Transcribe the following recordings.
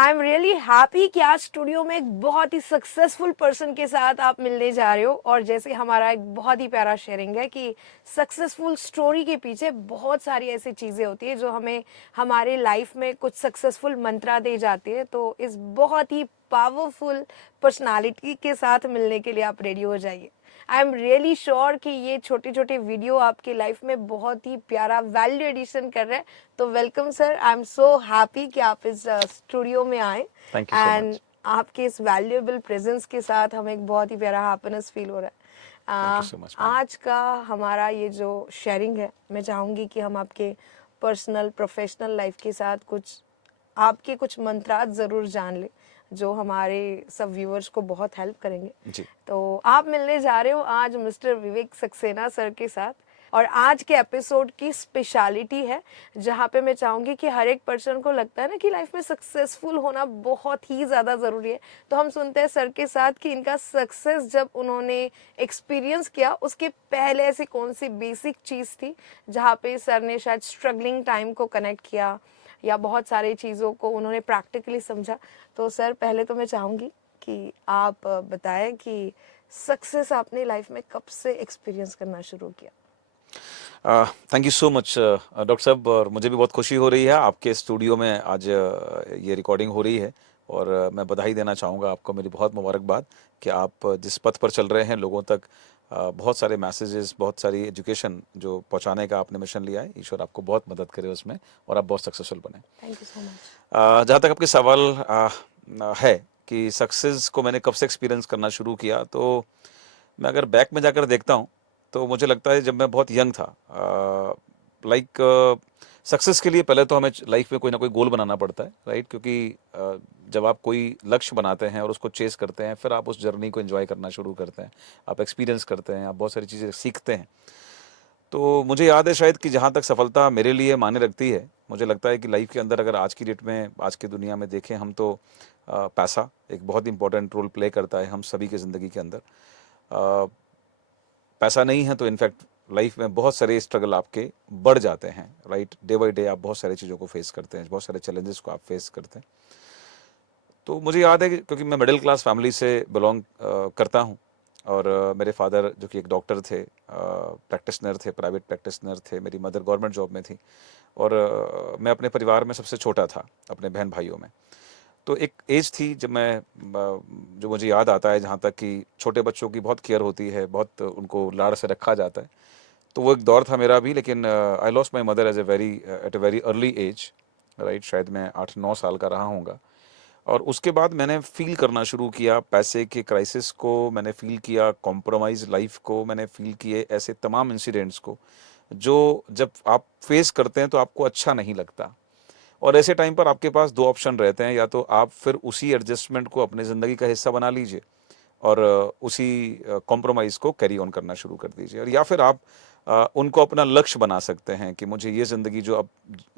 I am really happy कि आज studio में एक बहुत ही सक्सेसफुल पर्सन के साथ आप मिलने जा रहे हो। और जैसे हमारा एक बहुत ही प्यारा शेयरिंग है कि सक्सेसफुल स्टोरी के पीछे बहुत सारी ऐसी चीज़ें होती है जो हमें हमारे लाइफ में कुछ सक्सेसफुल मंत्रा दे जाती है। तो इस बहुत ही पावरफुल पर्सनालिटी के साथ मिलने के लिए आप रेडी हो जाइए। आई एम रियली श्योर कि ये छोटे छोटे वीडियो आपकी लाइफ में बहुत ही प्यारा वैल्यू एडिशन कर रहे हैं। तो welcome sir, I am so happy कि आप इस स्टूडियो में आए thank you so and much. आपके इस वैल्यूएबल प्रेजेंस के साथ हमें एक बहुत ही प्यारा हैप्पीनेस फील हो रहा थैंक है। You so much ma'am. आज का हमारा ये जो शेयरिंग है, मैं चाहूँगी कि हम आपके पर्सनल प्रोफेशनल लाइफ के साथ आपके कुछ मंत्रात ज़रूर जान लें जो हमारे सब व्यूअर्स को बहुत हेल्प करेंगे। जी। तो आप मिलने जा रहे हो आज मिस्टर विवेक सक्सेना सर के साथ। और आज के एपिसोड की स्पेशलिटी है जहाँ पे मैं चाहूँगी कि हर एक पर्सन को लगता है ना कि लाइफ में सक्सेसफुल होना बहुत ही ज़्यादा ज़रूरी है। तो हम सुनते हैं सर के साथ कि इनका सक्सेस जब उन्होंने एक्सपीरियंस किया उसके पहले ऐसी कौन सी बेसिक चीज़ थी जहाँ पे सर ने शायद स्ट्रगलिंग टाइम को कनेक्ट किया या बहुत सारी चीज़ों को उन्होंने प्रैक्टिकली समझा। तो सर पहले तो मैं चाहूँगी कि आप बताएं कि सक्सेस आपने लाइफ में कब से एक्सपीरियंस करना शुरू किया। Thank you so much doctor साहब, और मुझे भी बहुत खुशी हो रही है आपके स्टूडियो में आज ये रिकॉर्डिंग हो रही है। और मैं बधाई देना चाहूँगा आपको, मेरी बहुत मुबारकबाद कि आप जिस पथ पर चल रहे हैं लोगों तक बहुत सारे मैसेजेस, बहुत सारी एजुकेशन जो पहुँचाने का आपने मिशन लिया है। ईश्वर आपको बहुत मदद करे उसमें और आप बहुत सक्सेसफुल बने। Thank you so much. जहाँ तक आपके सवाल है कि सक्सेस को मैंने कब से एक्सपीरियंस करना शुरू किया, तो मैं अगर बैक में जाकर देखता हूँ तो मुझे लगता है जब मैं बहुत यंग था। लाइक सक्सेस के लिए पहले तो हमें लाइफ में कोई ना कोई गोल बनाना पड़ता है, राइट? क्योंकि जब आप कोई लक्ष्य बनाते हैं और उसको चेस करते हैं, फिर आप उस जर्नी को एंजॉय करना शुरू करते हैं, आप एक्सपीरियंस करते हैं, आप बहुत सारी चीज़ें सीखते हैं। तो मुझे याद है शायद कि जहाँ तक सफलता मेरे लिए मायने रखती है, मुझे लगता है कि लाइफ के अंदर अगर आज की डेट में, आज की दुनिया में देखें हम, तो पैसा एक बहुत इंपॉर्टेंट रोल प्ले करता है हम सभी की ज़िंदगी के अंदर। अ, पैसा नहीं है तो इनफैक्ट लाइफ में बहुत सारे स्ट्रगल आपके बढ़ जाते हैं, राइट? डे बाय डे आप बहुत सारी चीज़ों को फेस करते हैं, बहुत सारे चैलेंजेस को आप फेस करते हैं। तो मुझे याद है कि क्योंकि मैं मिडिल क्लास फैमिली से बिलोंग करता हूँ, और मेरे फादर जो कि एक डॉक्टर थे, प्रैक्टिशनर थे, प्राइवेट प्रैक्टिशनर थे, मेरी मदर गवर्नमेंट जॉब में थी, और मैं अपने परिवार में सबसे छोटा था अपने बहन भाइयों में। तो एक एज थी जब मैं जो मुझे याद आता है, जहाँ तक कि छोटे बच्चों की बहुत केयर होती है, बहुत उनको लाड़ से रखा जाता है। तो वो एक दौर था मेरा भी, लेकिन I lost my mother at a very early age, right? शायद मैं 8-9 साल का रहा हूँगा। और उसके बाद मैंने फ़ील करना शुरू किया पैसे के क्राइसिस को, मैंने फ़ील किया कॉम्प्रोमाइज़ लाइफ़ को, मैंने फ़ील किए ऐसे तमाम इंसिडेंट्स को, जो जब आप फेस करते हैं तो आपको अच्छा नहीं लगता। और ऐसे टाइम पर आपके पास 2 ऑप्शन रहते हैं, या तो आप फिर उसी एडजस्टमेंट को अपनी ज़िंदगी का हिस्सा बना लीजिए और उसी कॉम्प्रोमाइज़ को कैरी ऑन करना शुरू कर दीजिए, और या फिर आप उनको अपना लक्ष्य बना सकते हैं कि मुझे ये ज़िंदगी जो अब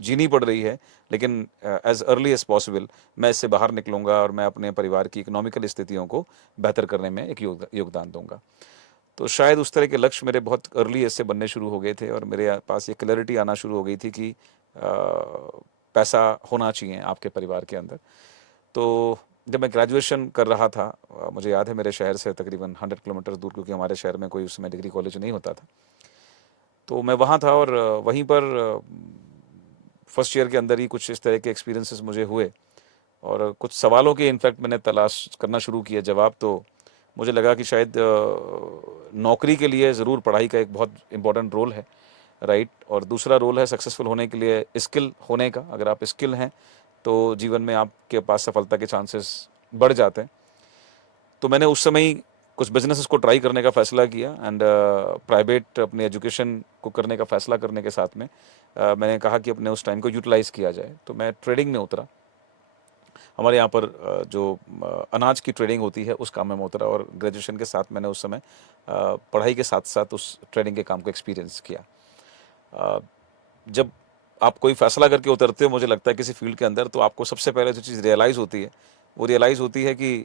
जीनी पड़ रही है, लेकिन एज़ अर्ली एज़ पॉसिबल मैं इससे बाहर निकलूँगा और मैं अपने परिवार की इकोनॉमिकल स्थितियों को बेहतर करने में एक योगदान दूँगा। तो शायद उस तरह के लक्ष्य मेरे बहुत अर्ली एज से बनने शुरू हो गए थे, और मेरे पास ये क्लैरिटी आना शुरू हो गई थी कि पैसा होना चाहिए आपके परिवार के अंदर। तो जब मैं ग्रेजुएशन कर रहा था, मुझे याद है मेरे शहर से तकरीबन 100 किलोमीटर दूर, क्योंकि हमारे शहर में कोई उस समय डिग्री कॉलेज नहीं होता था, तो मैं वहाँ था, और वहीं पर फर्स्ट ईयर के अंदर ही कुछ इस तरह के एक्सपीरियंसेस मुझे हुए, और कुछ सवालों के इनफैक्ट मैंने तलाश करना शुरू किया जवाब। तो मुझे लगा कि शायद नौकरी के लिए ज़रूर पढ़ाई का एक बहुत इम्पोर्टेंट रोल है, राइट? और दूसरा रोल है सक्सेसफुल होने के लिए स्किल होने का। अगर आप स्किल हैं तो जीवन में आपके पास सफलता के चांसेस बढ़ जाते हैं। तो मैंने उस समय ही कुछ बिजनेसेस को ट्राई करने का फ़ैसला किया, एंड प्राइवेट अपनी एजुकेशन को करने का फ़ैसला करने के साथ में मैंने कहा कि अपने उस टाइम को यूटिलाइज़ किया जाए। तो मैं ट्रेडिंग में उतरा। हमारे यहाँ पर जो अनाज की ट्रेडिंग होती है उस काम में मैं उतरा, और ग्रेजुएशन के साथ मैंने उस समय पढ़ाई के साथ साथ उस ट्रेडिंग के काम को एक्सपीरियंस किया। अ, जब आप कोई फ़ैसला करके उतरते हो, मुझे लगता है किसी फ़ील्ड के अंदर, तो आपको सबसे पहले जो चीज़ रियलाइज़ होती है, वो रियलाइज़ होती है कि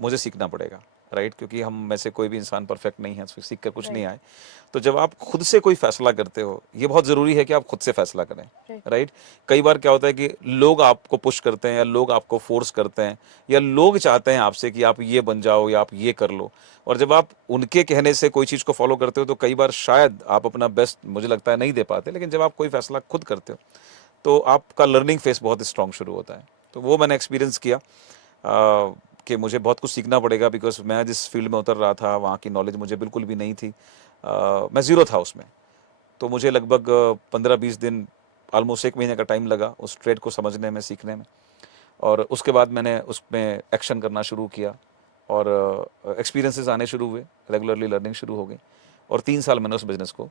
मुझे सीखना पड़ेगा। राइट, क्योंकि हम में से कोई भी इंसान परफेक्ट नहीं है, सीख कर कुछ नहीं राइट, आए। तो जब आप खुद से कोई फैसला करते हो, ये बहुत ज़रूरी है कि आप खुद से फैसला करें, राइट, राइट। कई बार क्या होता है कि लोग आपको पुश करते हैं या लोग आपको फोर्स करते हैं या लोग चाहते हैं आपसे कि आप ये बन जाओ या आप ये कर लो, और जब आप उनके कहने से कोई चीज़ को फॉलो करते हो तो कई बार शायद आप अपना बेस्ट, मुझे लगता है, नहीं दे पाते। लेकिन जब आप कोई फैसला खुद करते हो तो आपका लर्निंग फेस बहुत स्ट्रांग शुरू होता है। तो वो मैंने एक्सपीरियंस किया कि मुझे बहुत कुछ सीखना पड़ेगा, बिकॉज मैं जिस फील्ड में उतर रहा था वहाँ की नॉलेज मुझे बिल्कुल भी नहीं थी। मैं ज़ीरो था उसमें। तो मुझे लगभग 15-20 दिन, ऑलमोस्ट 1 महीने का टाइम लगा उस ट्रेड को समझने में, सीखने में। और उसके बाद मैंने उसमें एक्शन करना शुरू किया और एक्सपीरियंसेस आने शुरू हुए, रेगुलरली लर्निंग शुरू हो गई और 3 साल मैंने उस बिज़नेस को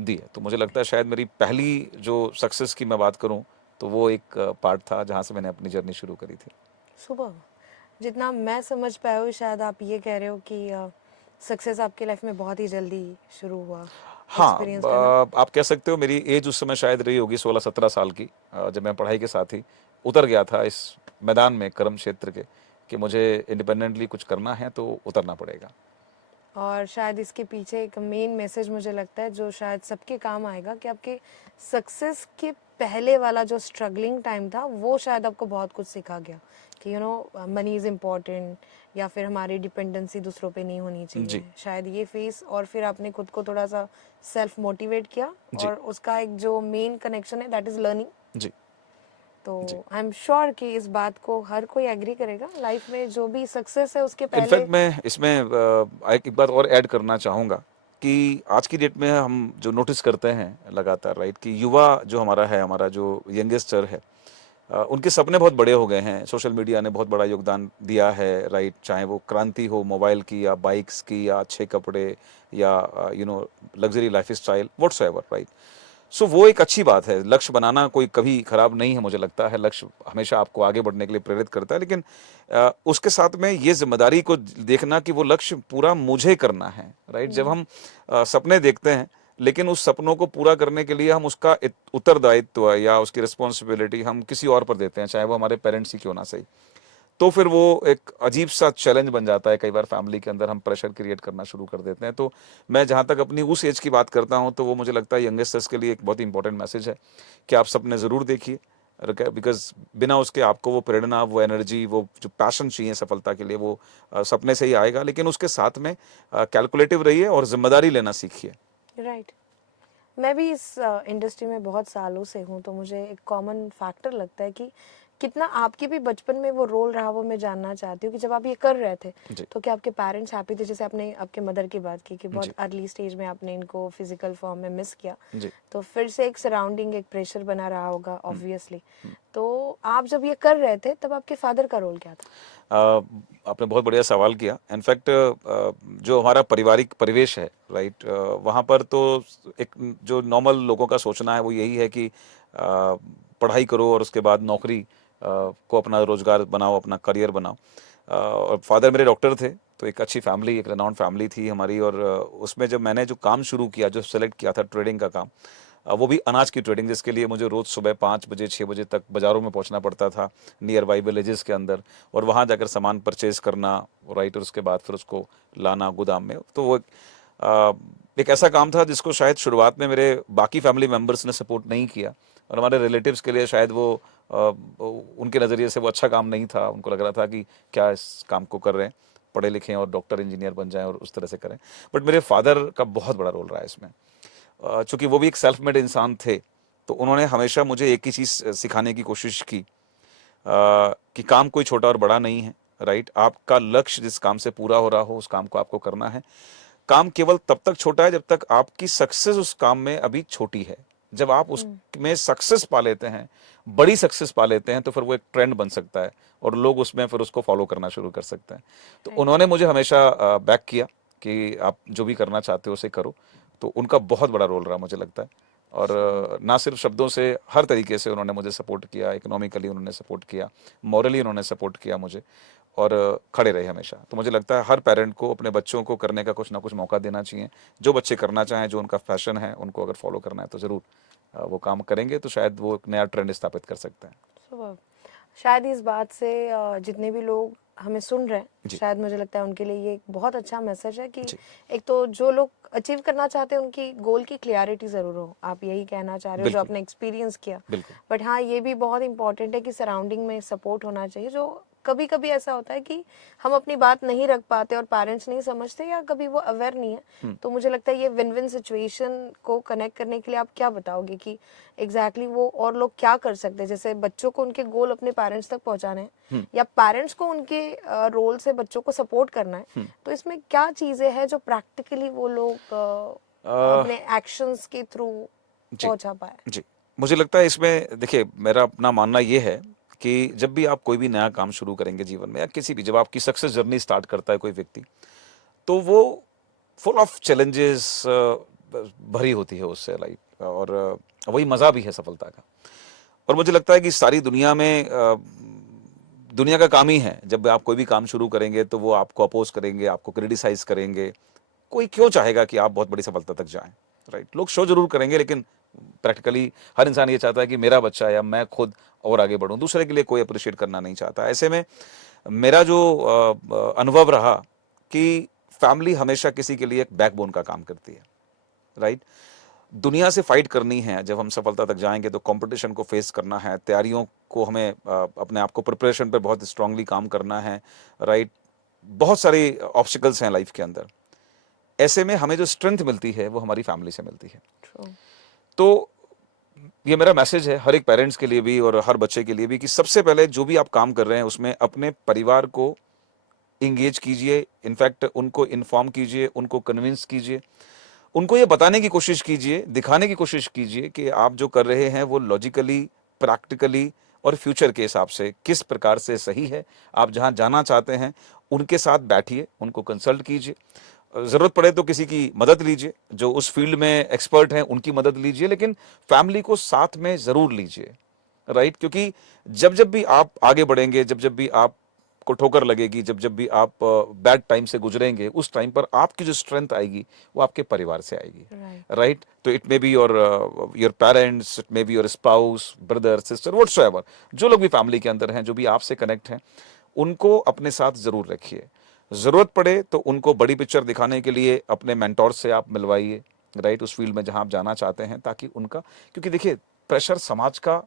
दिए। तो मुझे लगता है शायद मेरी पहली जो सक्सेस की मैं बात करूं तो वो एक पार्ट था जहां से मैंने अपनी जर्नी शुरू करी थी। सुबह। जितना मैं समझ पाया हूँ शायद आप ये कह रहे हो कि सक्सेस आपके लाइफ में बहुत ही जल्दी शुरू हुआ हाँ, एक्सपीरियंस करना। आप कह सकते हो मेरी एज उस समय शायद रही होगी 16-17 साल की, जब मैं पढ़ाई के साथ ही उतर गया था इस मैदान में, कर्म क्षेत्र के, कि मुझे इंडिपेंडेंटली कुछ करना है तो उतरना पड़ेगा। और शायद इसके पीछे एक मेन मैसेज मुझे लगता है जो शायद सबके काम आएगा कि आपके सक्सेस के पहले वाला जो स्ट्रगलिंग टाइम था वो शायद आपको बहुत कुछ सिखा गया कि मनी इज़ इम्पॉर्टेंट या फिर हमारी डिपेंडेंसी दूसरों पे नहीं होनी जी, चाहिए शायद ये फेस। और फिर आपने खुद को थोड़ा सा सेल्फ मोटिवेट किया जी, और उसका एक जो मेन कनेक्शन है दैट इज़ लर्निंग। जी, तो जी। आई एम श्योर कि इस बात को हर कोई एग्री करेगा लाइफ में जो भी सक्सेस है उसके पहले। इनफैक्ट मैं इसमें एक बात और ऐड करना चाहूँगा कि आज की डेट में हम जो नोटिस करते हैं लगातार, राइट, कि युवा जो हमारा है, हमारा जो यंगस्टर है, उनके सपने बहुत बड़े हो गए हैं। सोशल मीडिया ने बहुत बड़ा योगदान दिया है, राइट, चाहे वो क्रांति हो मोबाइल की या बाइक्स की या अच्छे कपड़े या luxury life style whatsoever, right. So वो एक अच्छी बात है। लक्ष्य बनाना कोई कभी खराब नहीं है, मुझे लगता है। लक्ष्य हमेशा आपको आगे बढ़ने के लिए प्रेरित करता है, लेकिन उसके साथ में ये जिम्मेदारी को देखना कि वो लक्ष्य पूरा मुझे करना है, राइट। जब हम सपने देखते हैं लेकिन उस सपनों को पूरा करने के लिए हम उसका उत्तरदायित्व या उसकी रिस्पॉन्सिबिलिटी हम किसी और पर देते हैं, चाहे वो हमारे पेरेंट्स ही क्यों ना सही, तो फिर वो एक अजीब सा चैलेंज बन जाता है। कई बार फैमिली के अंदर हम प्रेशर क्रिएट करना शुरू कर देते हैं। तो मैं जहाँ तक अपनी उस एज की बात करता हूँ तो वो मुझे लगता है यंगस्टर्स के लिए एक बहुत इंपॉर्टेंट मैसेज है कि आप सपने ज़रूर देखिए, बिकॉज बिना उसके आपको वो प्रेरणा, वो एनर्जी, वो जो पैशन चाहिए सफलता के लिए, वो सपने से ही आएगा। लेकिन उसके साथ में कैलकुलेटिव रहिए और जिम्मेदारी लेना सीखिए। राइट। मैं भी इस इंडस्ट्री में बहुत सालों से हूँ तो मुझे एक कॉमन फैक्टर लगता है कि कितना आपके भी बचपन में वो रोल रहा वो मैं जानना चाहती हूँ कि जब आप ये कर रहे थे जी, तो क्या आपके पेरेंट्स हैप्पी थे? जैसे आपने आपके मदर की बात की कि बहुत जी, अर्ली स्टेज में आपने इनको फिजिकल फॉर्म में मिस किया, जी। तो फिर से एक सराउंडिंग एक प्रेशर बना रहा होगा हुँ, ऑब्वियसली। हुँ। तो आप जब ये कर रहे थे तब आपके फादर का रोल क्या था? अ, आपने बहुत बढ़िया सवाल किया। इनफैक्ट जो हमारा पारिवारिक परिवेश है, राइट, वहाँ पर तो एक जो नॉर्मल लोगों का सोचना है वो यही है कि पढ़ाई करो और उसके बाद नौकरी को अपना रोजगार बनाओ, अपना करियर बनाओ। और फादर मेरे डॉक्टर थे, तो एक अच्छी फैमिली, एक रेनाउंड फैमिली थी हमारी। और उसमें जब मैंने जो काम शुरू किया, जो सेलेक्ट किया था ट्रेडिंग का काम, वो भी अनाज की ट्रेडिंग, जिसके लिए मुझे रोज़ सुबह 5 बजे 6 बजे तक बाज़ारों में पहुंचना पड़ता था, नियर बाई विलेजेस के अंदर, और वहाँ जाकर सामान परचेज़ करना, राइट, और उसके बाद फिर उसको लाना गोदाम में। तो वो अ, एक ऐसा काम था जिसको शायद शुरुआत में मेरे बाकी फैमिली मेंबर्स ने सपोर्ट नहीं किया, और हमारे रिलेटिव्स के लिए शायद उनके नज़रिए से वो अच्छा काम नहीं था। उनको लग रहा था कि क्या इस काम को कर रहे हैं, पढ़े लिखें और डॉक्टर इंजीनियर बन जाएँ और उस तरह से करें। बट मेरे फादर का बहुत बड़ा रोल रहा है इसमें। चूँकि वो भी एक सेल्फ मेड इंसान थे, तो उन्होंने हमेशा मुझे एक ही चीज़ सिखाने की कोशिश की, कि काम कोई छोटा और बड़ा नहीं है, राइट? आपका लक्ष्य जिस काम से पूरा हो रहा हो, उस काम को आपको करना है। काम केवल तब तक छोटा है जब तक आपकी सक्सेस उस काम में अभी छोटी है। जब आप उसमें सक्सेस पा लेते हैं, बड़ी सक्सेस पा लेते हैं, तो फिर वो एक ट्रेंड बन सकता है और लोग उसमें फिर उसको फ़ॉलो करना शुरू कर सकते हैं। तो राइट। उन्होंने मुझे हमेशा बैक किया कि आप जो भी करना चाहते हो उसे करो। तो उनका बहुत बड़ा रोल रहा मुझे लगता है। और सुबह। ना सिर्फ शब्दों से, हर तरीके से उन्होंने मुझे सपोर्ट किया, इकोनॉमिकली उन्होंने सपोर्ट किया, मॉरली उन्होंने सपोर्ट किया मुझे, और खड़े रहे हमेशा। तो मुझे लगता है हर पेरेंट को अपने बच्चों को करने का कुछ ना कुछ मौका देना चाहिए। जो बच्चे करना चाहें, जो उनका पैशन है, उनको अगर फॉलो करना है तो ज़रूर वो काम करेंगे, तो शायद वो एक नया ट्रेंड स्थापित कर सकते हैं। सुबह। शायद इस बात से जितने भी लोग हमें सुन रहे हैं, जी। शायद मुझे लगता है उनके लिए ये एक बहुत अच्छा मैसेज है कि जी। एक तो जो लोग अचीव करना चाहते हैं उनकी गोल की क्लियरिटी ज़रूर हो, आप यही कहना चाह रहे हो जो बिल्कुल, आपने एक्सपीरियंस किया। बिल्कुल। बट हाँ, ये भी बहुत इंपॉर्टेंट है कि सराउंडिंग में सपोर्ट होना चाहिए। जो कभी कभी ऐसा होता है कि हम अपनी बात नहीं रख पाते और पेरेंट्स नहीं समझते या कभी वो अवेयर नहीं है, हुँ। तो मुझे लगता है ये विन विन सिचुएशन को कनेक्ट करने के लिए आप क्या बताओगे कि एग्जैक्टली वो और लोग क्या कर सकते हैं? जैसे बच्चों को उनके गोल अपने पेरेंट्स तक पहुंचाने हैं हुँ। या पेरेंट्स को उनके रोल से बच्चों को सपोर्ट करना है, हुँ। तो इसमें क्या चीज़ें हैं जो प्रैक्टिकली वो लोग अ, अपने एक्शंस के थ्रू जी, पहुंचा पाए? जी। मुझे लगता है इसमें देखिए मेरा अपना मानना ये है कि जब भी आप कोई भी नया काम शुरू करेंगे जीवन में या किसी भी जब आपकी सक्सेस जर्नी स्टार्ट करता है कोई व्यक्ति, तो वो फुल ऑफ चैलेंजेस भरी होती है उससे लाइफ और वही मज़ा भी है सफलता का। और मुझे लगता है कि सारी दुनिया में दुनिया का काम ही है, जब आप कोई भी काम शुरू करेंगे तो वो आपको अपोज़ करेंगे, आपको क्रिटिसाइज़ करेंगे। कोई क्यों चाहेगा कि आप बहुत बड़ी सफलता तक जाएँ, राइट? लोग शो ज़रूर करेंगे लेकिन प्रैक्टिकली हर इंसान ये चाहता है कि मेरा बच्चा या मैं खुद और आगे बढ़ूँ, दूसरे के लिए कोई एप्रिशिएट करना नहीं चाहता। ऐसे में मेरा जो अनुभव रहा कि फैमिली हमेशा किसी के लिए एक बैकबोन का काम करती है, राइट? दुनिया से फाइट करनी है, जब हम सफलता तक जाएँगे तो कॉम्पिटिशन को फेस करना है, तैयारियों को हमें अपने आप को प्रिपरेशन पे बहुत स्ट्रांगली काम करना है, राइट? बहुत सारे ऑब्स्टिकल्स हैं लाइफ के अंदर। ऐसे में हमें जो स्ट्रेंथ मिलती है, वो हमारी फैमिली से मिलती है। ट्रू। तो ये मेरा मैसेज है हर एक पेरेंट्स के लिए भी और हर बच्चे के लिए भी कि सबसे पहले जो भी आप काम कर रहे हैं, उसमें अपने परिवार को एंगेज कीजिए, इनफैक्ट उनको इन्फॉर्म कीजिए, उनको कन्विंस कीजिए, उनको ये बताने की कोशिश कीजिए, दिखाने की कोशिश कीजिए कि आप जो कर रहे हैं वो लॉजिकली, प्रैक्टिकली और फ्यूचर के हिसाब से किस प्रकार से सही है। आप जहाँ जाना चाहते हैं, उनके साथ बैठिए, उनको कंसल्ट कीजिए। ज़रूरत पड़े तो किसी की मदद लीजिए, जो उस फील्ड में एक्सपर्ट हैं, उनकी मदद लीजिए, लेकिन फैमिली को साथ में ज़रूर लीजिए, राइट? क्योंकि जब-जब भी आप आगे बढ़ेंगे, जब-जब भी आपको ठोकर लगेगी, जब-जब भी आप बैड टाइम से गुज़रेंगे, उस टाइम पर आपकी जो स्ट्रेंथ आएगी, वो आपके परिवार से आएगी, राइट। राइट? तो it may be your parents, it may be your spouse, brother, sister, whatsoever, जो लोग भी फैमिली के अंदर हैं, जो भी आपसे कनेक्ट हैं, उनको अपने साथ ज़रूर रखिए। ज़रूरत पड़े तो उनको बड़ी पिक्चर दिखाने के लिए अपने मेंटोर से आप मिलवाइए, राइट? उस फील्ड में जहाँ आप जाना चाहते हैं, ताकि उनका, क्योंकि देखिए प्रेशर समाज का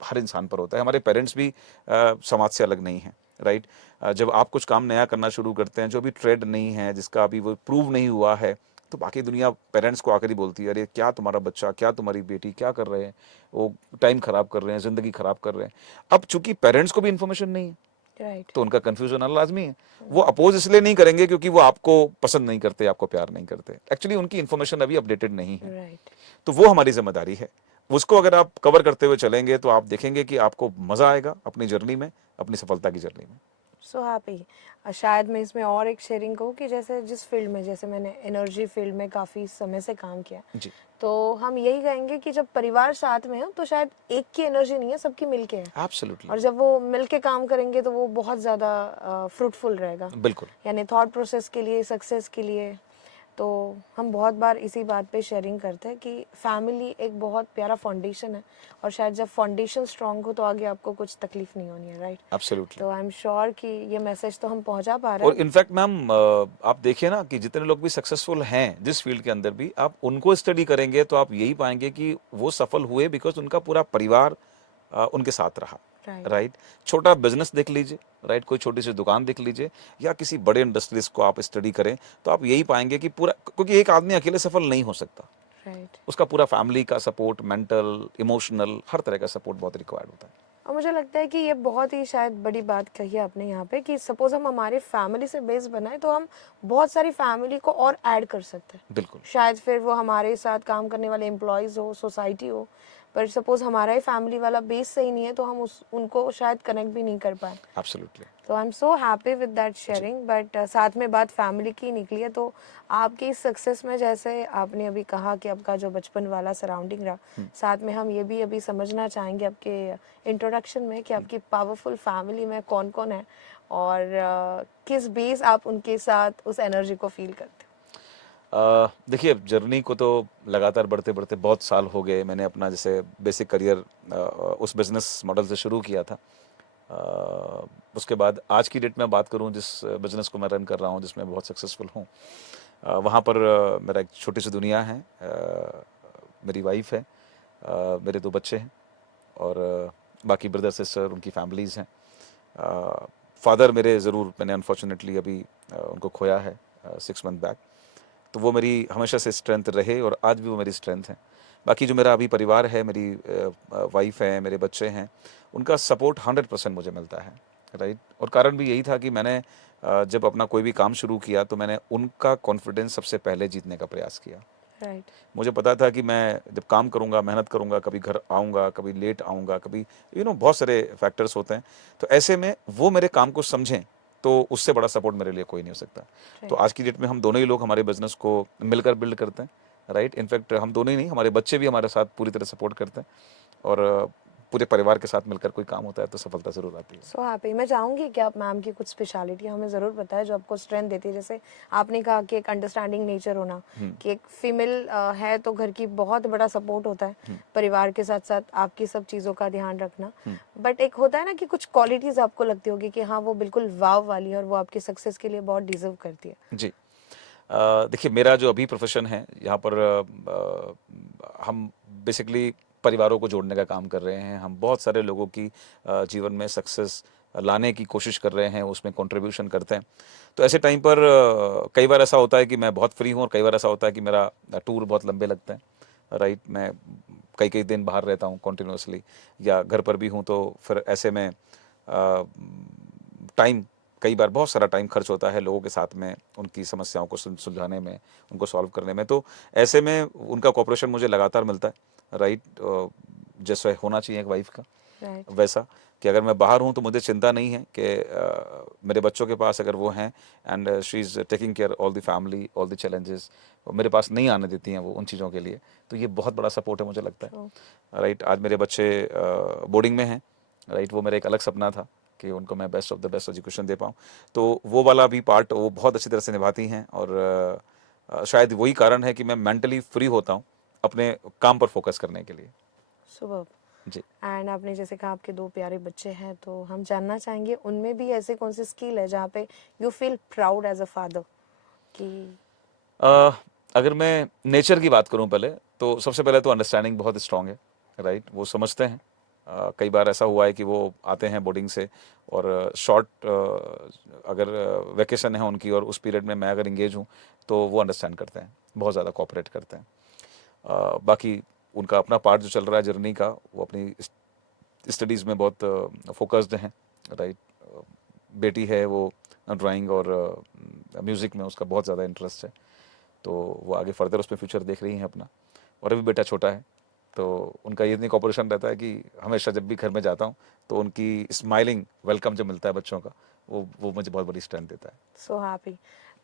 हर इंसान पर होता है। हमारे पेरेंट्स भी समाज से अलग नहीं हैं, राइट? जब आप कुछ काम नया करना शुरू करते हैं, जो अभी ट्रेंड नहीं है, जिसका अभी वो प्रूव नहीं हुआ है, तो बाकी दुनिया पेरेंट्स को आकर ही बोलती है, अरे क्या तुम्हारा बच्चा, क्या तुम्हारी बेटी क्या कर रहे हैं? वो टाइम खराब कर रहे हैं, ज़िंदगी खराब कर रहे हैं। अब चूँकि पेरेंट्स को भी इन्फॉर्मेशन नहीं है, राइट। तो उनका कन्फ्यूज़न आना लाज़मी है। वो अपोज़ इसलिए नहीं करेंगे क्योंकि वो आपको पसंद नहीं करते, आपको प्यार नहीं करते। एक्चुअली उनकी इन्फॉर्मेशन अभी अपडेटेड नहीं है। राइट। तो वो हमारी ज़िम्मेदारी है। उसको अगर आप कवर करते हुए चलेंगे तो आप देखेंगे कि आपको मज़ा आएगा अपनी जर्नी में, अपनी सफलता की जर्नी में। So happy. शायद मैं इसमें और एक शेयरिंग कहूँ कि जैसे जिस फील्ड में, जैसे मैंने एनर्जी फील्ड में काफ़ी समय से काम किया, जी, तो हम यही कहेंगे कि जब परिवार साथ में हो तो शायद एक की एनर्जी नहीं है, सबकी मिलके है। एब्सोल्युटली, और जब वो मिलके काम करेंगे तो वो बहुत ज़्यादा फ्रूटफुल रहेगा, बिल्कुल। यानी थॉट प्रोसेस के लिए, सक्सेस के लिए। तो हम बहुत बार इसी बात पे शेयरिंग करते हैं कि फैमिली एक बहुत प्यारा फाउंडेशन है, और शायद जब फाउंडेशन स्ट्रांग हो तो आगे आपको कुछ तकलीफ नहीं होनी है, राइट? एब्सोल्युटली। तो आई एम श्योर कि ये मैसेज तो हम पहुंचा पा रहे और हैं। इनफैक्ट मैम आप देखिए ना कि जितने लोग भी सक्सेसफुल हैं जिस फील्ड के अंदर भी, आप उनको स्टडी करेंगे तो आप यही पाएंगे कि वो सफल हुए बिकॉज उनका पूरा परिवार उनके साथ रहा, राइट। राइट? छोटा बिजनेस देख लीजिए, राइट? कोई छोटी सी दुकान देख लीजिए या किसी बड़े इंडस्ट्रीज को आप स्टडी करें, तो आप यही पाएंगे कि पूरा, क्योंकि एक आदमी अकेले सफल नहीं हो सकता, राइट। उसका पूरा फैमिली का सपोर्ट, मेंटल, इमोशनल, हर तरह का सपोर्ट बहुत रिक्वायर्ड होता है। और मुझे लगता है कि ये बहुत ही शायद बड़ी बात कही है आपने यहाँ पे कि सपोज हम हमारे फैमिली से बेस बनाए तो हम बहुत सारी फैमिली को और ऐड कर सकते हैं। बिल्कुल, शायद फिर वो हमारे साथ काम करने वाले एम्प्लॉयज़ हो, सोसाइटी हो, पर सपोज हमारा ही फैमिली वाला बेस सही नहीं है तो हम उस उनको शायद कनेक्ट भी नहीं कर पाए। एब्सोल्युटली। तो I am so happy with that जी, शेयरिंग। बट साथ में बात फैमिली की निकली है, तो आपकी इस सक्सेस में, जैसे आपने अभी कहा कि आपका जो बचपन वाला सराउंडिंग रहा, साथ में हम ये भी अभी समझना चाहेंगे आपके इंट्रोडक्शन में कि आपकी पावरफुल फैमिली में कौन कौन है और किस बेस आप उनके साथ उस एनर्जी को फील करते देखिए जर्नी को तो लगातार बढ़ते बढ़ते बहुत साल हो गए। मैंने अपना जैसे बेसिक करियर उस बिजनेस मॉडल से शुरू किया था, उसके बाद आज की डेट में बात करूं, जिस बिजनेस को मैं रन कर रहा हूं, जिसमें बहुत सक्सेसफुल हूं, वहाँ पर मेरा एक छोटी सी दुनिया है। मेरी वाइफ है, मेरे 2 बच्चे हैं, और बाकी ब्रदर सिस्टर, उनकी फैमिलीज़ हैं। फादर मेरे ज़रूर, मैंने अनफॉर्चुनेटली अभी उनको खोया है 6 मंथ बैक। तो वो मेरी हमेशा से स्ट्रेंथ रहे और आज भी वो मेरी स्ट्रेंथ है। बाकी जो मेरा अभी परिवार है, मेरी वाइफ है, मेरे बच्चे हैं, उनका सपोर्ट 100% मुझे मिलता है, राइट। और कारण भी यही था कि मैंने जब अपना कोई भी काम शुरू किया तो मैंने उनका कॉन्फिडेंस सबसे पहले जीतने का प्रयास किया। राइट। मुझे पता था कि मैं जब काम करूँगा, मेहनत करूँगा, कभी घर आऊँगा, कभी लेट आऊँगा, कभी बहुत सारे फैक्टर्स होते हैं। तो ऐसे में वो मेरे काम को समझें, तो उससे बड़ा सपोर्ट मेरे लिए कोई नहीं हो सकता। तो राइट। आज की डेट में हम दोनों ही लोग हमारे बिज़नेस को मिलकर बिल्ड करते हैं, राइट। इनफैक्ट हम दोनों ही नहीं, हमारे बच्चे भी हमारे साथ पूरी तरह सपोर्ट करते हैं, और पूरे परिवार के साथ मिलकर कोई काम होता है तो सफलता ज़रूर आती है। So happy. मैं चाहूँगी कि आप मैम की कुछ स्पेशलिटी हमें ज़रूर बताएं जो आपको स्ट्रेंथ देती है। जैसे आपने कहा कि एक अंडरस्टैंडिंग नेचर होना, कि एक फीमेल है तो घर की बहुत बड़ा सपोर्ट होता है, परिवार के साथ साथ आपकी सब चीज़ों का ध्यान रखना। बट एक होता है ना कि कुछ क्वालिटीज़ आपको लगती होगी कि हाँ वो बिल्कुल वाव वाली है और वो आपकी सक्सेस के लिए बहुत डिजर्व करती है। जी। देखिए, मेरा जो अभी प्रोफ़ेशन है, यहाँ पर हम बेसिकली परिवारों को जोड़ने का काम कर रहे हैं। हम बहुत सारे लोगों की जीवन में सक्सेस लाने की कोशिश कर रहे हैं, उसमें कंट्रीब्यूशन करते हैं। तो ऐसे टाइम पर कई बार ऐसा होता है कि मैं बहुत फ्री हूँ, और कई बार ऐसा होता है कि मेरा टूर बहुत लंबे लगते हैं, राइट। मैं कई-कई दिन बाहर रहता हूँ कंटिन्यूअसली, या घर पर भी हूँ, तो फिर ऐसे में टाइम, कई बार बहुत सारा टाइम खर्च होता है लोगों के साथ में, उनकी समस्याओं को सुलझाने में, उनको सॉल्व करने में। तो ऐसे में उनका कोऑपरेशन मुझे लगातार मिलता है, राइट। जैसे होना चाहिए एक वाइफ का, राइट। वैसा, कि अगर मैं बाहर हूँ तो मुझे चिंता नहीं है कि मेरे बच्चों के पास अगर वो हैं, and she is taking care all the family, all the challenges, मेरे पास नहीं आने देती हैं वो उन चीज़ों के लिए। तो ये बहुत बड़ा सपोर्ट है, मुझे लगता है, ट्रू। राइट। आज मेरे बच्चे बोर्डिंग में हैं, राइट। वो मेरा एक अलग सपना था कि उनको मैं best of the best education दे पाऊँ। तो वो वाला भी पार्ट वो बहुत अच्छी तरह से निभाती हैं, और शायद वही कारण है कि मैं मेंटली फ्री होता हूँ अपने काम पर फोकस करने के लिए। सुबह। जी। एंड आपने जैसे कहा आपके 2 प्यारे बच्चे हैं, तो हम जानना चाहेंगे उनमें भी ऐसे कौन सी स्किल है जहाँ पे you feel proud as a father कि। अ, अगर मैं नेचर की बात करूं पहले, तो सबसे पहले तो अंडरस्टैंडिंग बहुत स्ट्रांग है, राइट। वो समझते हैं। कई बार ऐसा हुआ है कि वो आते हैं बोर्डिंग से, और शॉर्ट अगर वैकेशन है उनकी, और उस पीरियड में मैं अगर इंगेज हूं, तो वो अंडरस्टैंड करते हैं, बहुत ज़्यादा कोऑपरेट करते हैं। बाकी उनका अपना पार्ट जो चल रहा है जर्नी का, वो अपनी स्टडीज़ में बहुत फोकस्ड हैं, राइट। बेटी है, वो ड्राइंग और म्यूज़िक में उसका बहुत ज़्यादा इंटरेस्ट है, तो वो आगे फर्दर उसमें फ्यूचर देख रही हैं अपना। और अभी बेटा छोटा है, तो उनका ये नहीं कॉपरेशन रहता है कि हमेशा जब भी घर में जाता हूँ तो उनकी स्माइलिंग वेलकम जो मिलता है बच्चों का, वो मुझे बहुत बड़ी स्ट्रेंथ देता है। So happy.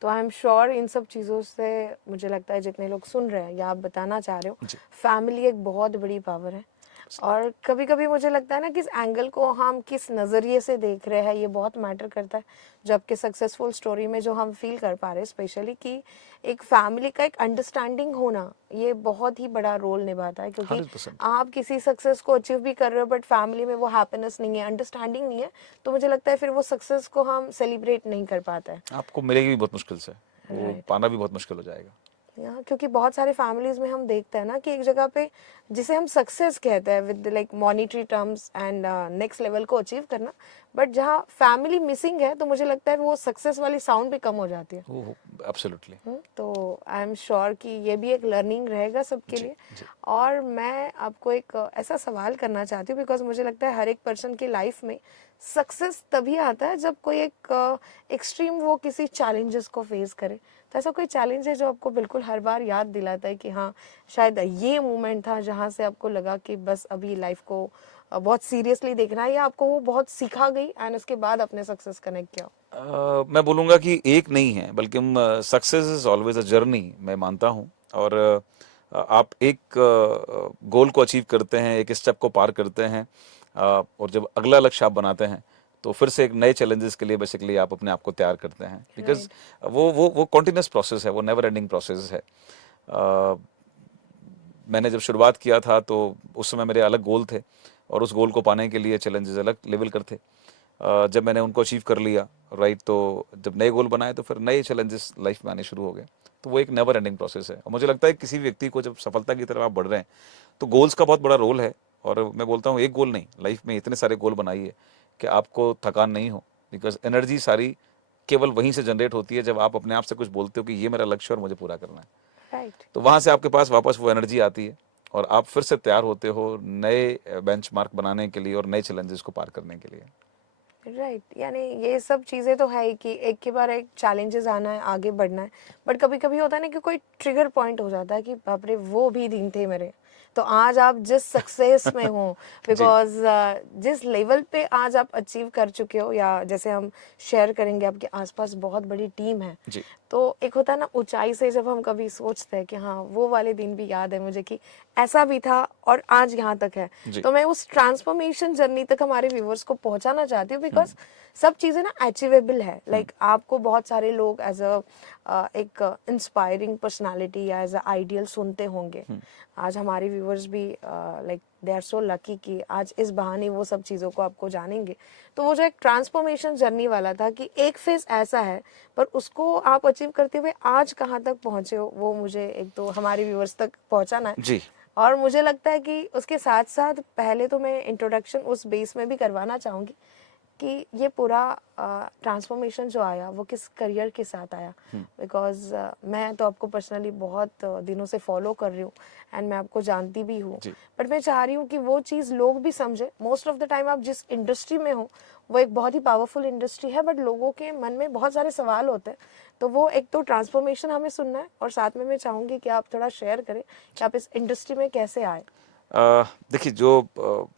तो आई एम श्योर इन सब चीज़ों से मुझे लगता है जितने लोग सुन रहे हैं या आप बताना चाह रहे हो, जी। फैमिली एक बहुत बड़ी पावर है। और कभी कभी मुझे लगता है ना किस एंगल को हम किस नज़रिए से देख रहे हैं ये बहुत मैटर करता है। जो आपके सक्सेसफुल स्टोरी में जो हम फील कर पा रहे हैं स्पेशली कि एक फैमिली का एक अंडरस्टैंडिंग होना ये बहुत ही बड़ा रोल निभाता है, क्योंकि 100%। आप किसी सक्सेस को अचीव भी कर रहे हो बट फैमिली में वो हैप्पीनेस नहीं है, अंडरस्टैंडिंग नहीं है, तो मुझे लगता है फिर वो सक्सेस को हम सेलिब्रेट नहीं कर पाते हैं। आपको मिलेगी भी बहुत मुश्किल से, वो राइट। पाना भी बहुत मुश्किल हो जाएगा। या क्योंकि बहुत सारे फैमिलीज में हम देखते हैं ना कि एक जगह पे जिसे हम सक्सेस कहते हैं with like monetary terms and next level को अचीव करना, बट जहाँ फैमिली मिसिंग है तो मुझे लगता है वो सक्सेस वाली साउंड भी कम हो जाती है। वो एब्सोल्युटली। तो आई एम श्योर कि ये भी एक लर्निंग रहेगा सबके जी। लिए। जी। और मैं आपको एक ऐसा सवाल करना चाहती हूँ बिकॉज मुझे लगता है हर एक पर्सन की लाइफ में सक्सेस तभी आता है जब कोई एक एक्सट्रीम वो किसी चैलेंजेस को फेस करे। तो ऐसा कोई चैलेंज है जो आपको बिल्कुल हर बार याद दिलाता है कि हाँ शायद ये मोमेंट था जहाँ से आपको लगा कि बस अभी लाइफ को बहुत सीरियसली देखना है, या आपको वो बहुत सिखा गई एंड उसके बाद अपने सक्सेस कनेक्ट किया? मैं बोलूँगा कि एक नहीं है, बल्कि success is always a journey, मैं मानता हूँ। और आप एक गोल को अचीव करते हैं, एक स्टेप को पार करते हैं, और जब अगला लक्ष्य आप बनाते हैं, तो फिर से एक नए चैलेंजेस के लिए बेसिकली आप अपने आप को तैयार करते हैं, बिकॉज़ राइट। वो कंटीन्यूअस प्रोसेस है, वो नेवर एंडिंग प्रोसेस है। अ, मैंने जब शुरुआत किया था तो उस समय मेरे अलग गोल थे, और उस गोल को पाने के लिए चैलेंजेस अलग लेवल के थे। जब मैंने उनको अचीव कर लिया, राइट, तो जब नए गोल बनाए तो फिर नए चैलेंजेस लाइफ में आने शुरू हो गए। तो वो एक नेवर एंडिंग प्रोसेस है और मुझे लगता है कि किसी व्यक्ति को जब सफलता की तरफ आप बढ़ रहे हैं तो गोल्स का बहुत बड़ा रोल है। और मैं बोलता हूँ एक गोल नहीं, लाइफ में इतने सारे गोल बनाइए कि आपको थकान नहीं हो, बिकॉज एनर्जी सारी केवल वहीं से जनरेट होती है जब आप अपने आप से कुछ बोलते हो कि ये मेरा लक्ष्य है और मुझे पूरा करना है। राइट। तो वहाँ से आपके पास वापस वो एनर्जी आती है और आप फिर से तैयार होते हो नए बेंचमार्क बनाने के लिए और नए चैलेंजेस को पार करने के लिए। राइट, यानी ये सब चीज़ें तो है ही कि एक के बाद एक चैलेंजेस आना है, आगे बढ़ना है। बट कभी कभी होता है ना कि कोई ट्रिगर पॉइंट हो जाता है कि बाप रे वो भी दिन थे मेरे। तो आज आप जिस सक्सेस में हो, जी, बिकॉज जिस लेवल पे आज आप अचीव कर चुके हो, या जैसे हम शेयर करेंगे आपके आसपास बहुत बड़ी टीम है, जी, तो एक होता है ना ऊंचाई से जब हम कभी सोचते हैं कि हाँ वो वाले दिन भी याद है मुझे कि ऐसा भी था और आज यहाँ तक है। जी। तो मैं उस ट्रांसफॉर्मेशन जर्नी तक हमारे व्यूवर्स को पहुंचाना चाहती हूँ, बिकॉज सब चीज़ें ना अचीवेबल है। लाइक आपको बहुत सारे लोग एज अ एक इंस्पायरिंग पर्सनालिटी या एज अ आइडियल सुनते होंगे। आज हमारे व्यूवर्स भी like they are so lucky कि आज इस बहाने वो सब चीज़ों को आपको जानेंगे। तो वो जो एक ट्रांसफॉर्मेशन जर्नी वाला था कि एक फेज ऐसा है, पर उसको आप अचीव करते हुए आज कहाँ तक पहुँचे हो, वो मुझे एक तो हमारे व्यूवर्स तक पहुँचाना है। जी, और मुझे लगता है कि उसके साथ साथ पहले तो मैं इंट्रोडक्शन उस बेस में भी करवाना चाहूँगी कि ये पूरा ट्रांसफॉर्मेशन जो आया वो किस करियर के साथ आया। बिकॉज मैं तो आपको पर्सनली बहुत दिनों से फॉलो कर रही हूँ एंड मैं आपको जानती भी हूँ। जी, बट मैं चाह रही हूँ कि वो चीज़ लोग भी समझे। मोस्ट ऑफ द टाइम आप जिस इंडस्ट्री में हो वो एक बहुत ही पावरफुल इंडस्ट्री है, बट लोगों के मन में बहुत सारे सवाल होते हैं। तो वो एक तो ट्रांसफॉर्मेशन हमें सुनना है, और साथ में मैं चाहूँगी कि आप थोड़ा शेयर करें कि आप इस इंडस्ट्री में कैसे आए। देखिए जो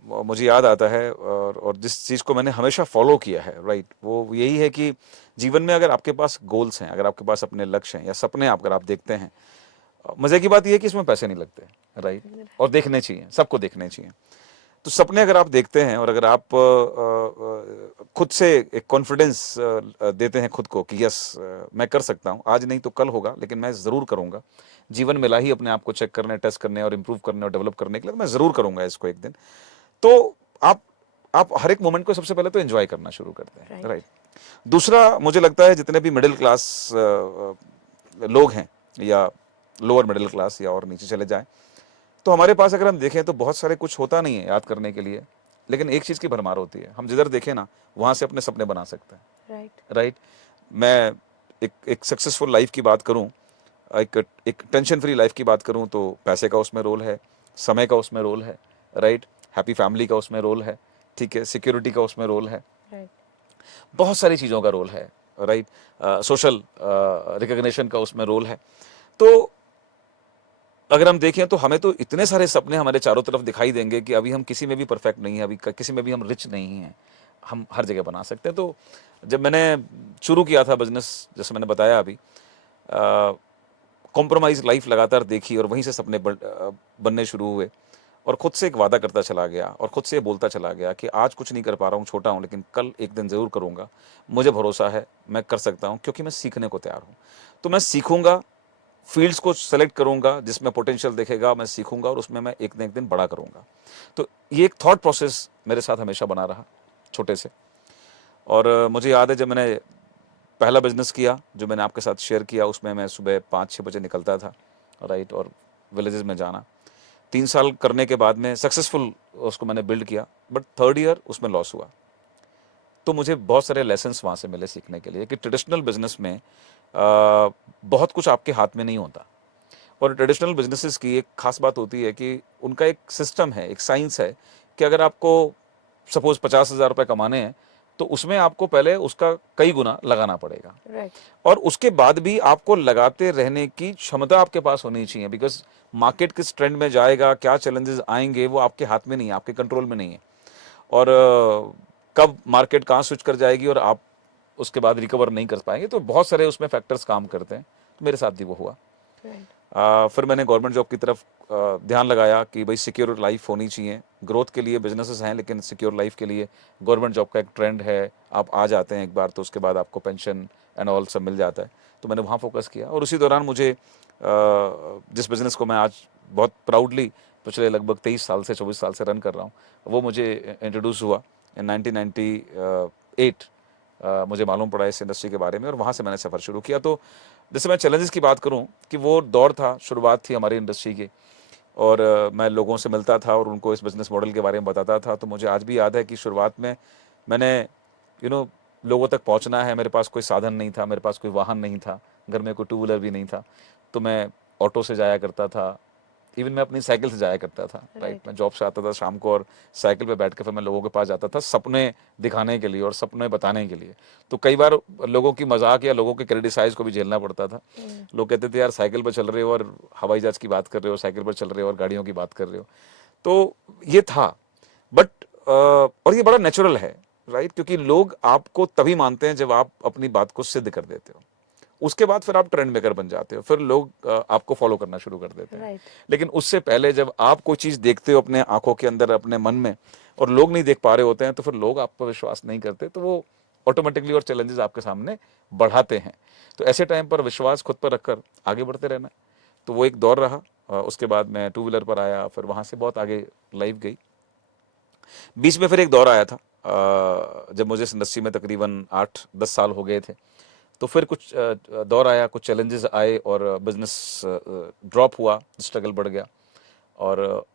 मुझे याद आता है और जिस चीज़ को मैंने हमेशा फॉलो किया है, राइट, वो यही है कि जीवन में अगर आपके पास गोल्स हैं, अगर आपके पास अपने लक्ष्य हैं या सपने अगर आप देखते हैं, मज़े की बात ये है कि इसमें पैसे नहीं लगते, राइट, और देखने चाहिए, सबको देखने चाहिए। तो सपने अगर आप देखते हैं और अगर आप खुद से एक कॉन्फिडेंस देते हैं खुद को कि यस, मैं कर सकता हूँ, आज नहीं तो कल होगा लेकिन मैं ज़रूर करूँगा। जीवन मिला ही अपने आप को चेक करने, टेस्ट करने और इम्प्रूव करने और डेवलप करने के लिए, तो मैं ज़रूर करूँगा इसको एक दिन। तो आप आप हर एक मोमेंट को सबसे पहले तो एंजॉय करना शुरू करते हैं, राइट। राइट। दूसरा मुझे लगता है जितने भी मिडिल क्लास लोग हैं या लोअर मिडिल क्लास या और नीचे चले जाएं, तो हमारे पास अगर हम देखें तो बहुत सारे कुछ होता नहीं है याद करने के लिए, लेकिन एक चीज़ की भरमार होती है। हम जिधर देखें ना वहाँ से अपने सपने बना सकते हैं, राइट। राइट। मैं एक सक्सेसफुल लाइफ की बात करूँ, एक एक टेंशन फ्री लाइफ की बात करूँ तो पैसे का उसमें रोल है, समय का उसमें रोल है, राइट, हैप्पी फैमिली का उसमें रोल है, ठीक है, सिक्योरिटी का उसमें रोल है, राइट। बहुत सारी चीज़ों का रोल है, राइट, सोशल रिकग्निशन का उसमें रोल है। तो अगर हम देखें तो हमें तो इतने सारे सपने हमारे चारों तरफ दिखाई देंगे कि अभी हम किसी में भी परफेक्ट नहीं है, अभी किसी में भी हम रिच नहीं हैं, हम हर जगह बना सकते हैं। तो जब मैंने शुरू किया था बिजनेस, जैसे मैंने बताया अभी, कॉम्प्रोमाइज लाइफ लगातार देखी और वहीं से सपने बनने शुरू हुए और खुद से एक वादा करता चला गया और खुद से ये बोलता चला गया कि आज कुछ नहीं कर पा रहा हूँ, छोटा हूँ, लेकिन कल एक दिन ज़रूर करूँगा। मुझे भरोसा है, मैं कर सकता हूँ क्योंकि मैं सीखने को तैयार हूँ। तो मैं सीखूंगा, फील्ड्स को सेलेक्ट करूंगा जिसमें पोटेंशियल दिखेगा, मैं सीखूंगा और उसमें मैं एक न एक दिन बड़ा करूंगा। तो ये एक थॉट प्रोसेस मेरे साथ हमेशा बना रहा, छोटे से। और मुझे याद है जब मैंने पहला बिजनेस किया जो मैंने आपके साथ शेयर किया, उसमें मैं सुबह 5-6 बजे निकलता था, राइट, और विलेजेस में जाना। 3 साल करने के बाद में सक्सेसफुल उसको मैंने बिल्ड किया, बट थर्ड ईयर उसमें लॉस हुआ। तो मुझे बहुत सारे लेसन्स वहाँ से मिले सीखने के लिए कि ट्रेडिशनल बिजनेस में बहुत कुछ आपके हाथ में नहीं होता। और ट्रेडिशनल बिजनेसेस की एक खास बात होती है कि उनका एक सिस्टम है, एक साइंस है कि अगर आपको सपोज 50,000 रुपये कमाने हैं तो उसमें आपको पहले उसका कई गुना लगाना पड़ेगा राइट। और उसके बाद भी आपको लगाते रहने की क्षमता आपके पास होनी चाहिए, बिकॉज मार्केट किस ट्रेंड में जाएगा, क्या चैलेंजेस आएंगे, वो आपके हाथ में नहीं है, आपके कंट्रोल में नहीं है। और कब मार्केट कहाँ स्विच कर जाएगी और आप उसके बाद रिकवर नहीं कर पाएंगे, तो बहुत सारे उसमें फैक्टर्स काम करते हैं। तो मेरे साथ भी वो हुआ। राइट। फिर मैंने गवर्नमेंट जॉब की तरफ ध्यान लगाया कि भाई सिक्योर लाइफ होनी चाहिए। ग्रोथ के लिए बिजनेसेस हैं लेकिन सिक्योर लाइफ के लिए गवर्नमेंट जॉब का एक ट्रेंड है, आप आ जाते हैं एक बार तो उसके बाद आपको पेंशन एंड ऑल सब मिल जाता है। तो मैंने वहाँ फोकस किया और उसी दौरान मुझे जिस बिज़नेस को मैं आज बहुत प्राउडली पिछले लगभग 23 साल से 24 साल से रन कर रहा हूँ, वो मुझे इंट्रोड्यूस हुआ इन 1990 2008 मुझे मालूम पड़ा इस इंडस्ट्री के बारे में और वहाँ से मैंने सफ़र शुरू किया। तो जैसे मैं चैलेंजेस की बात करूँ कि वो दौर था, शुरुआत थी हमारी इंडस्ट्री की और मैं लोगों से मिलता था और उनको इस बिज़नेस मॉडल के बारे में बताता था। तो मुझे आज भी याद है कि शुरुआत में मैंने लोगों तक पहुंचना है, मेरे पास कोई साधन नहीं था, मेरे पास कोई वाहन नहीं था, घर में कोई टू व्हीलर भी नहीं था, तो मैं ऑटो से जाया करता था, इवन मैं अपनी साइकिल से जाया करता था। राइट, मैं जॉब से आता था शाम को और साइकिल पे बैठ के फिर मैं लोगों के पास जाता था सपने दिखाने के लिए और सपने बताने के लिए। तो कई बार लोगों की मजाक या लोगों के क्रिटिसाइज को भी झेलना पड़ता था। लोग कहते थे यार साइकिल पर चल रहे हो और हवाई जहाज की बात कर रहे हो, साइकिल पर चल रहे हो और गाड़ियों की बात कर रहे हो। तो ये था, बट और ये बड़ा नेचुरल है, राइट, क्योंकि लोग आपको तभी मानते हैं जब आप अपनी बात को सिद्ध कर देते हो। उसके बाद फिर आप ट्रेंड मेकर बन जाते हो, फिर लोग आपको फॉलो करना शुरू कर देते हैं। राइट। लेकिन उससे पहले जब आप कोई चीज़ देखते हो अपने आंखों के अंदर, अपने मन में, और लोग नहीं देख पा रहे होते हैं, तो फिर लोग आप पर विश्वास नहीं करते, तो वो ऑटोमेटिकली और चैलेंजेस आपके सामने बढ़ाते हैं। तो ऐसे टाइम पर विश्वास खुद पर रखकर आगे बढ़ते रहना है। तो वो एक दौर रहा। उसके बाद मैं टू व्हीलर पर आया, फिर वहाँ से बहुत आगे लाइफ गई। बीच में फिर एक दौर आया था जब मुझे इस इंडस्ट्री में तकरीबन 8-10 साल हो गए थे। तो फिर कुछ दौर आया, कुछ चैलेंजेस आए और बिजनेस ड्रॉप हुआ, स्ट्रगल बढ़ गया और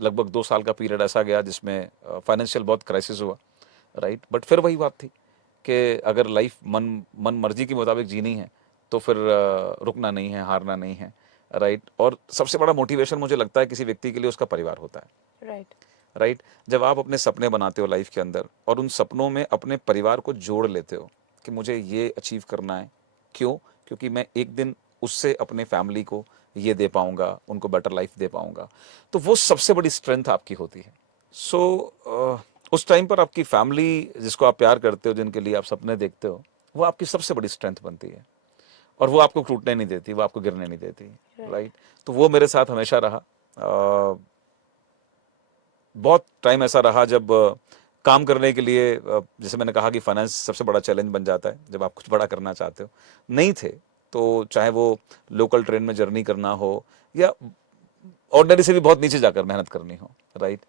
लगभग 2 साल का पीरियड ऐसा गया जिसमें फाइनेंशियल बहुत क्राइसिस हुआ। राइट, बट फिर वही बात थी कि अगर लाइफ मन मर्जी के मुताबिक जीनी है तो फिर रुकना नहीं है, हारना नहीं है। राइट, और सबसे बड़ा मोटिवेशन मुझे लगता है किसी व्यक्ति के लिए उसका परिवार होता है। राइट। राइट, जब आप अपने सपने बनाते हो लाइफ के अंदर और उन सपनों में अपने परिवार को जोड़ लेते हो कि मुझे ये अचीव करना है, क्यों? क्योंकि मैं एक दिन उससे अपने फैमिली को ये दे पाऊंगा, उनको बेटर लाइफ दे पाऊंगा, तो वो सबसे बड़ी स्ट्रेंथ आपकी होती है। सो उस टाइम पर आपकी फैमिली जिसको आप प्यार करते हो, जिनके लिए आप सपने देखते हो, वो आपकी सबसे बड़ी स्ट्रेंथ बनती है और वो आपको टूटने नहीं देती, वो आपको गिरने नहीं देती। राइट, तो वो मेरे साथ हमेशा रहा। बहुत टाइम ऐसा रहा जब काम करने के लिए जैसे मैंने कहा कि फाइनेंस सबसे बड़ा चैलेंज बन जाता है जब आप कुछ बड़ा करना चाहते हो, नहीं थे, तो चाहे वो लोकल ट्रेन में जर्नी करना हो या ऑर्डिनरी से भी बहुत नीचे जाकर मेहनत करनी हो। राइट,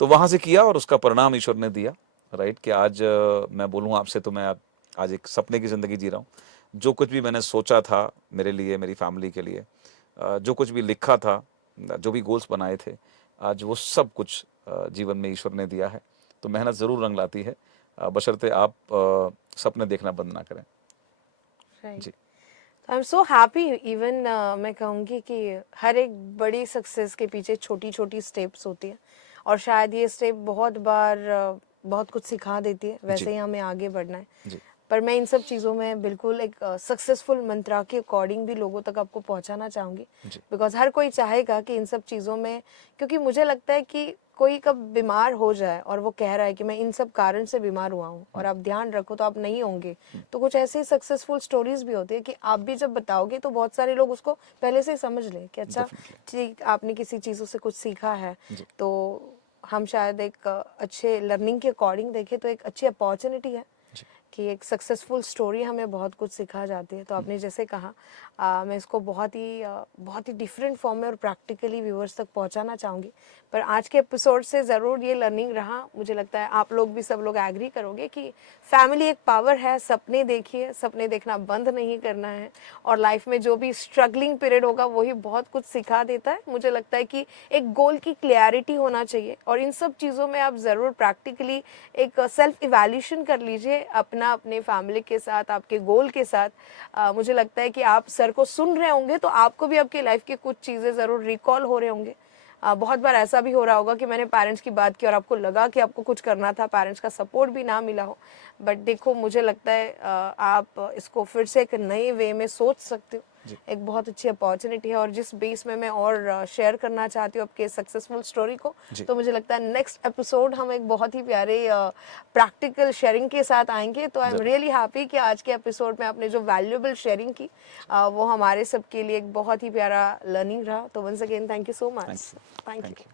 तो वहाँ से किया और उसका परिणाम ईश्वर ने दिया। राइट, कि आज मैं बोलूँ आपसे तो मैं आज एक सपने की ज़िंदगी जी रहा हूँ। जो कुछ भी मैंने सोचा था मेरे लिए, मेरी फैमिली के लिए, जो कुछ भी लिखा था, जो भी गोल्स बनाए थे, आज वो सब कुछ जीवन में ईश्वर ने दिया है। तो मेहनत ज़रूर रंग लाती है, बशर्ते आप सपने देखना बंद ना करें। राइट। जी, I am so happy. Even मैं कहूँगी कि हर एक बड़ी सक्सेस के पीछे छोटी छोटी स्टेप्स होती है और शायद ये स्टेप बहुत बार बहुत कुछ सिखा देती है, वैसे जी, ही हमें आगे बढ़ना है। जी, पर मैं इन सब चीज़ों में बिल्कुल एक सक्सेसफुल मंत्रा के अकॉर्डिंग भी लोगों तक आपको पहुंचाना चाहूँगी, जी, बिकॉज हर कोई चाहेगा कि इन सब चीज़ों में, क्योंकि मुझे लगता है कि कोई कब बीमार हो जाए और वो कह रहा है कि मैं इन सब कारण से बीमार हुआ हूँ और आप ध्यान रखो तो आप नहीं होंगे, तो कुछ ऐसी सक्सेसफुल स्टोरीज भी होती है कि आप भी जब बताओगे तो बहुत सारे लोग उसको पहले से ही समझ लें कि अच्छा डेफिनेटली। ठीक, आपने किसी चीज़ों से कुछ सीखा है। जी, तो हम शायद एक अच्छे लर्निंग के अकॉर्डिंग देखें तो एक अच्छी अपॉर्चुनिटी है जी, कि एक सक्सेसफुल स्टोरी हमें बहुत कुछ सिखा जाती है। तो आपने जैसे कहा, मैं इसको बहुत ही डिफरेंट फॉर्म में और प्रैक्टिकली व्यूअर्स तक पहुंचाना चाहूँगी। पर आज के एपिसोड से ज़रूर ये लर्निंग रहा, मुझे लगता है आप लोग भी, सब लोग एग्री करोगे कि फैमिली एक पावर है। सपने देखिए, सपने देखना बंद नहीं करना है और लाइफ में जो भी स्ट्रगलिंग पीरियड होगा वही बहुत कुछ सिखा देता है। मुझे लगता है कि एक गोल की क्लैरिटी होना चाहिए और इन सब चीज़ों में आप ज़रूर प्रैक्टिकली एक सेल्फ इवैल्यूएशन कर लीजिए अपना, अपने फैमिली के साथ, आपके गोल के साथ। मुझे लगता है कि आप सर को सुन रहे होंगे तो आपको भी आपकी लाइफ की कुछ चीज़ें ज़रूर रिकॉल हो रहे होंगे। बहुत बार ऐसा भी हो रहा होगा कि मैंने पेरेंट्स की बात की और आपको लगा कि आपको कुछ करना था, पेरेंट्स का सपोर्ट भी ना मिला हो। बट देखो, मुझे लगता है आप इसको फिर से एक नए वे में सोच सकते हो। जी, एक बहुत अच्छी अपॉर्चुनिटी है और जिस बेस में मैं और शेयर करना चाहती हूँ आपके सक्सेसफुल स्टोरी को, जी, तो मुझे लगता है नेक्स्ट एपिसोड हम एक बहुत ही प्यारे प्रैक्टिकल शेयरिंग के साथ आएंगे। तो आई एम जरूर। रियली हैप्पी कि आज के एपिसोड में आपने जो वैल्यूएबल शेयरिंग की वो हमारे सबके लिए एक बहुत ही प्यारा लर्निंग रहा। तो once again thank you so thank much. You, thank thank you. You.